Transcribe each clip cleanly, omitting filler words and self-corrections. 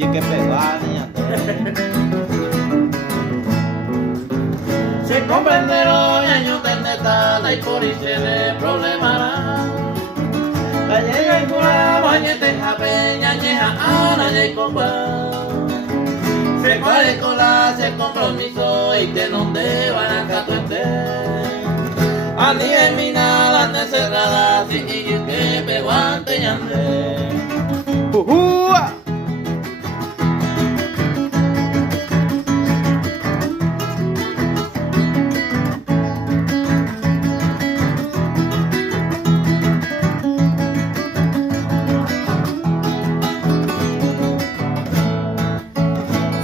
y que pegaña. Se comprenderá año terneta y por y se le problemará. La llega y cura, bañete japeña, ñeja, ana y copa. Se pare con la, se compromiso y que no te van a catuete. A ni en mi nada te cerrada, si y que peguante yande. ¡Ujúa!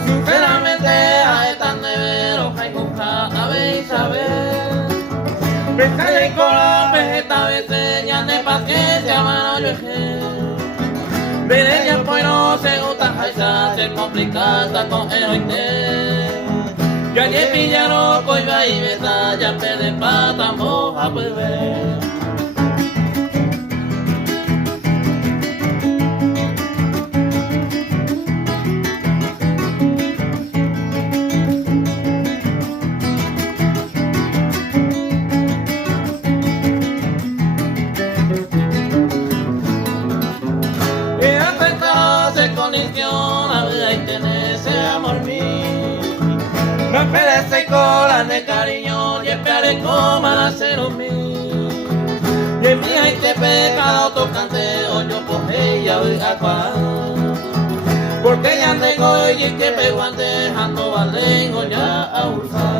Sinceramente a esta nevero hay busca a ver y saber. Pesca y cola, esta vez señal de paciencia, mano yo veré ya pues no se gusta jaisa, se complica hasta con el ointe. Ya allí pillaron coiba y besa, ya pede pata, moja pues ver. No esperes colas de cariño y esperes como a cero mil. Y en mi hay que pecado tocante o yo por ella voy a cuadrar. Porque ya tengo y que pego antes ando valengo ya a usar.